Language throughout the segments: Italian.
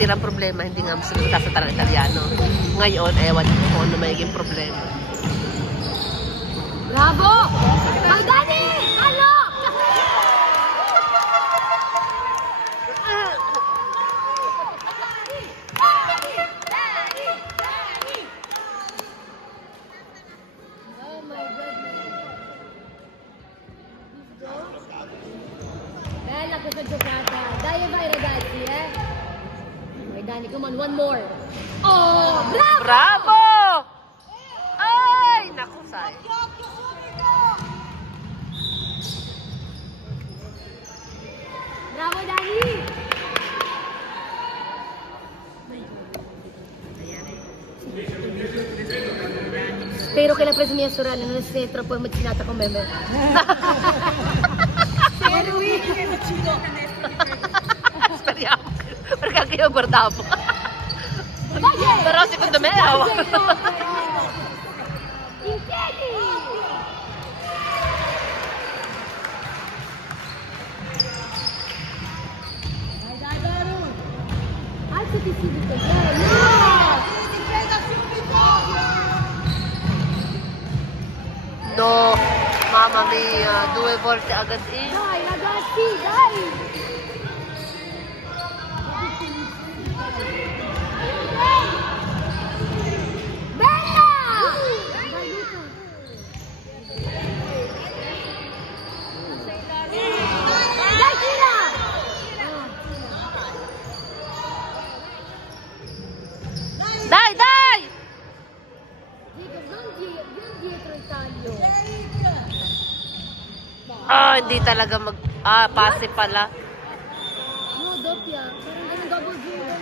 natitirang problema, hindi nga magsasalita ng Italiano. Ngayon, ewan ko kung ano magiging problema. Bravo! Magdani! Ano? Questa giocata, dai vai ragazzi, Vai Dani, come on, one more. Oh, bravo! Bravo! Ay, naku, say. Bravo Dani! Spero che la presa mia sorella non sia troppo emozionata come me. Speriamo, perché anche io guardavo. Però secondo me in piedi! Dai Darun! Alzati subito, no, mamma mia, 2 volte agad in. Dai ragazzi, dai! Dai, dai! Non dietro il taglio. Ah, hindi talaga passi pala. No, doppia. Parang ganun double zero.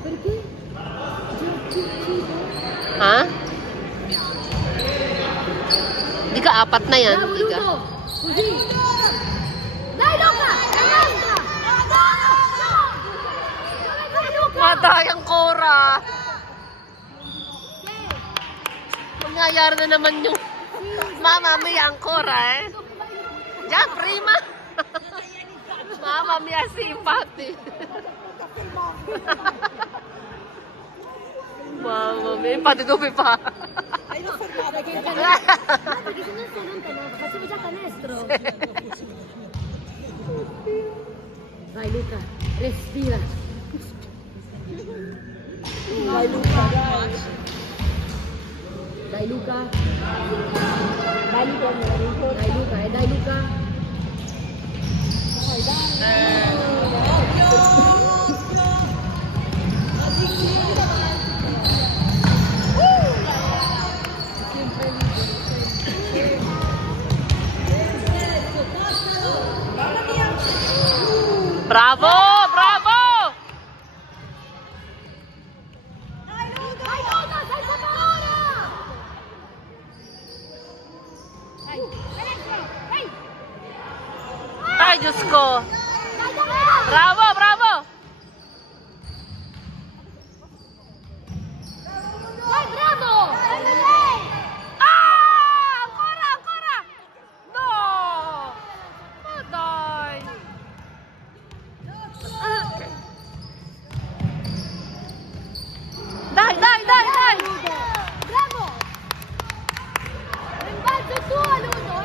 Perché? Ha? Hindi ka, 4 na yan. Bravo, Hindi ka. Ludo! Così! Dai, Luca! Matay ang Cora. Mangyayari na naman yung Mamma mia ang Cora, Già prima. Mamma mia, sì, infatti. Mamma mia, infatti dove fa? Perché se non sono lontano, facevo già canestro. Vai Luca, respira. Vai Luca, dai. Dai Luca. Dai Luca, dai Luca, dai Luca. Dai, dai. Bravo, bravo! Ay, Diyos ko! Bravo, bravo! Dai, bravo! Ah! Ancora, ancora! No! Oh, dai! Dai, dai, dai, dai! Bravo! Rimbalzo tuo, Ludo,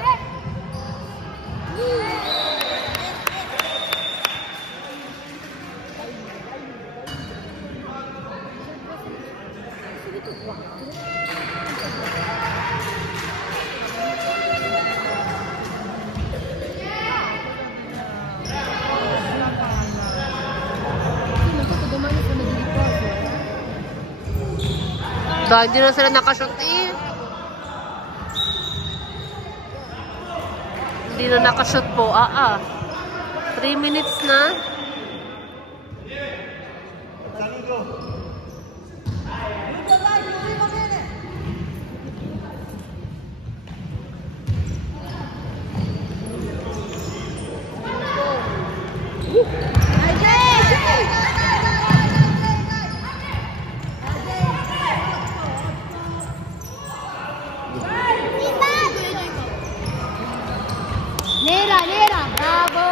Dahil hindi na sila nakashoot Hindi na nakashoot po. 3 minutes na. Nera, bravo!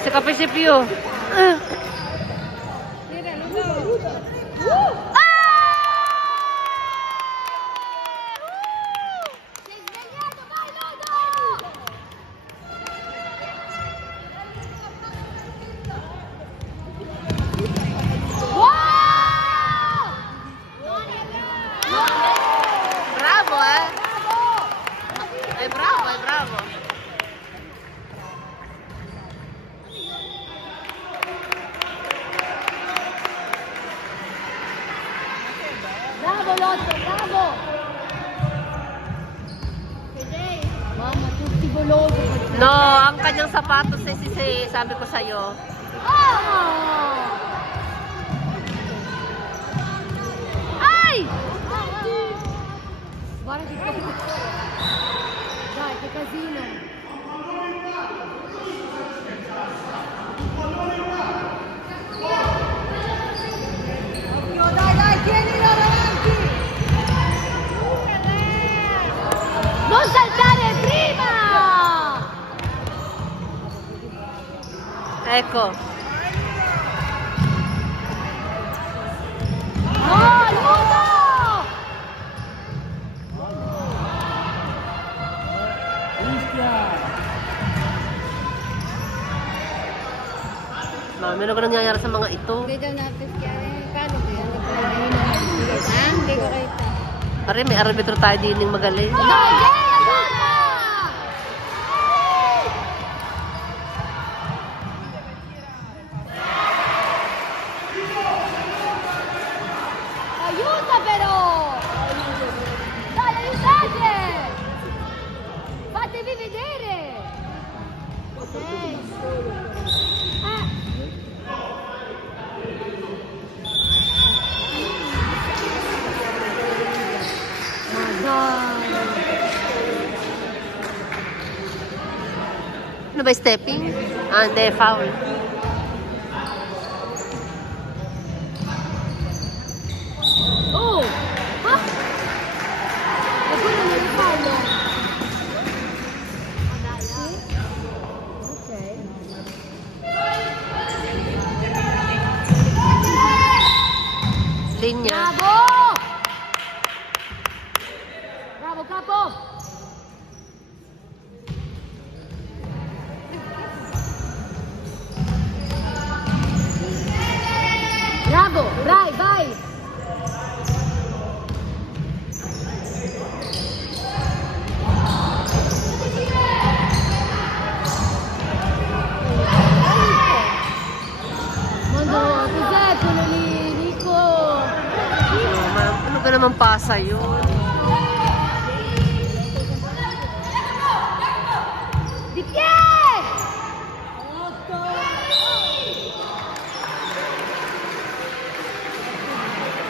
Si Kape si Pio. Mira, lugo. Sei svegliato, vai Lodo! Bravo, eh? È bravo, è bravo. Bravo Lotto, bravo! Mamma, tutti golosi. No, ang kanyang sapatos ay sisi, sabi ko sa'yo. Oh! Ay! Guarda che casino. Dai, che casino. Occhio, dai, tienilo davanti. Non saltare prima! Ecco. No, Ludo! Mami, ano ba nangyayari sa mga ito? Hindi daw napiskyan. Paano ba yan? Hindi ko kayo. Pare, may arbitro tayo din yung magaling. Aiuta però! Dai, aiutate! Fatevi vedere! Ano ba, stepping? Ah, hindi, foul. Oh! Ha? E quello non è fallo! Ok. Linya. Bravo! Bravo, capo! Bravo, vai, vai! Madonna, cos'è quello lì, Nico? Ma ano ka naman pasa yun? Di chi è?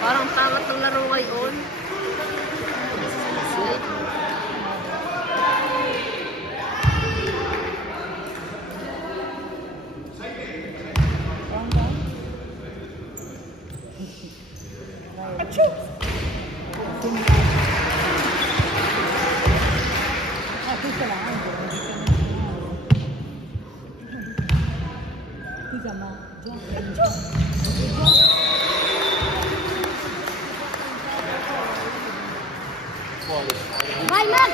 Parang tangat ng laro ngayon. Vai Max,